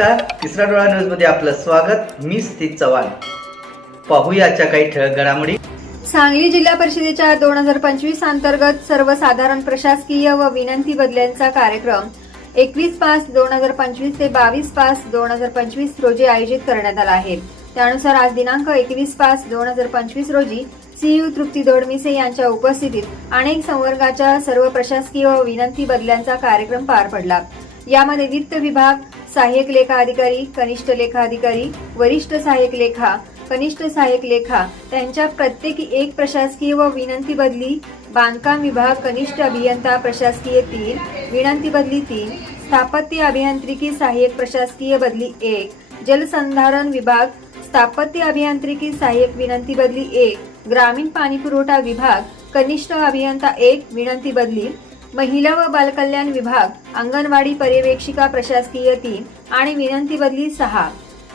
नमस्कार. तिसरा डोळा न्यूजमध्ये आपलं स्वागत. मी स्थित चव्हाण. पाहूया काही ठळक घडामोडी. सांगली जिल्हा परिषदेच्या दोन हजार पंचवीस अंतर्गत सर्वसाधारण प्रशासकीय व विनंती बदल्यांचा कार्यक्रम एकवीस पाच दोन हजार पंचवीस ते बावीस पाच दोन हजार पंचवीस रोजी आयोजित करण्यात आला आहे. त्यानुसार आज दिनांक एकवीस पाच दोन हजार पंचवीस रोजी सीयू तृप्ती दोडमिसे यांच्या उपस्थितीत अनेक संवर्गाच्या सर्व प्रशासकीय व विनंती बदल्यांचा कार्यक्रम पार पडला. यामध्ये वित्त विभाग सहाय्यक लेखा अधिकारी कनिष्ठ लेखा अधिकारी वरिष्ठ सहाय्यक लेखा कनिष्ठ सहाय्यक लेखा त्यांच्या प्रत्येकी एक प्रशासकीय व विनंती बदली बांधकाम विभाग कनिष्ठ अभियंता प्रशासकीय तीन विनंती बदली तीन स्थापत्य अभियांत्रिकी सहाय्यक प्रशासकीय बदली एक जलसंधारण विभाग स्थापत्य अभियांत्रिकी सहाय्यक विनंती बदली एक ग्रामीण पाणीपुरवठा विभाग कनिष्ठ अभियंता एक विनंती बदली महिला व बालकल्याण विभाग अंगणवाडी पर्यवेक्षिका प्रशासकीय तीन आणि विनंती बदली सहा.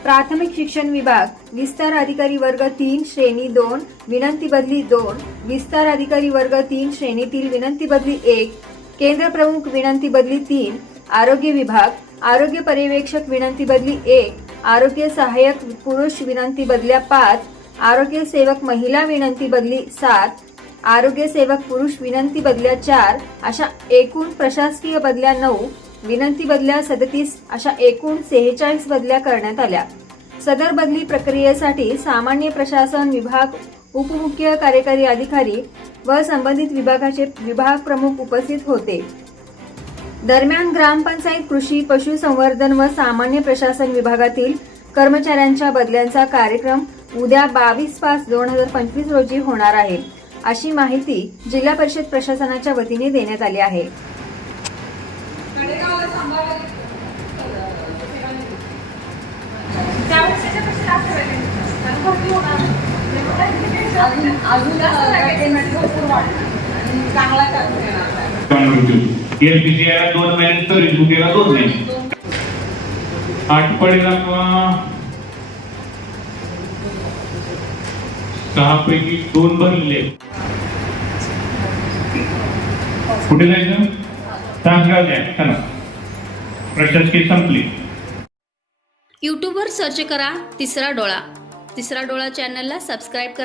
प्राथमिक शिक्षण विभाग विस्तार अधिकारी वर्ग तीन श्रेणी दोन विनंती बदली दोन विस्तार अधिकारी वर्ग तीन श्रेणीतील विनंती बदली एक केंद्र प्रमुख विनंती बदली तीन आरोग्य विभाग आरोग्य पर्यवेक्षक विनंती बदली एक आरोग्य सहाय्यक पुरुष विनंती बदल्या पाच आरोग्य सेवक महिला विनंती बदली सात आरोग्य सेवक पुरुष विनंती बदल्या चार अशा एकूण प्रशासकीय बदल्या नऊ विनंती बदल्या सदतीस अशा एकूण सेहेचाळीस बदल्या करण्यात आल्या. सदर बदली प्रक्रियेसाठी सामान्य प्रशासन विभाग उपमुख्य कार्यकारी अधिकारी व संबंधित विभागाचे विभाग प्रमुख उपस्थित होते. दरम्यान ग्रामपंचायत कृषी पशुसंवर्धन व सामान्य प्रशासन विभागातील कर्मचाऱ्यांच्या बदल्यांचा कार्यक्रम उद्या बावीस पाच दोन हजार पंचवीस रोजी होणार आहे. अशी माहिती जिल्हा परिषद प्रशासनाच्या वतीने देण्यात आली आहे. दोन दोन महिने. आठवडीला किंवा सहा पैकी दोन भरलेले कुठे जायचं? तासगाव द्या. चला. प्रशासकीय संपली. यूट्यूबवर सर्च करा तिसरा डोळा. तिसरा डोळा चॅनलला सबस्क्राईब करा.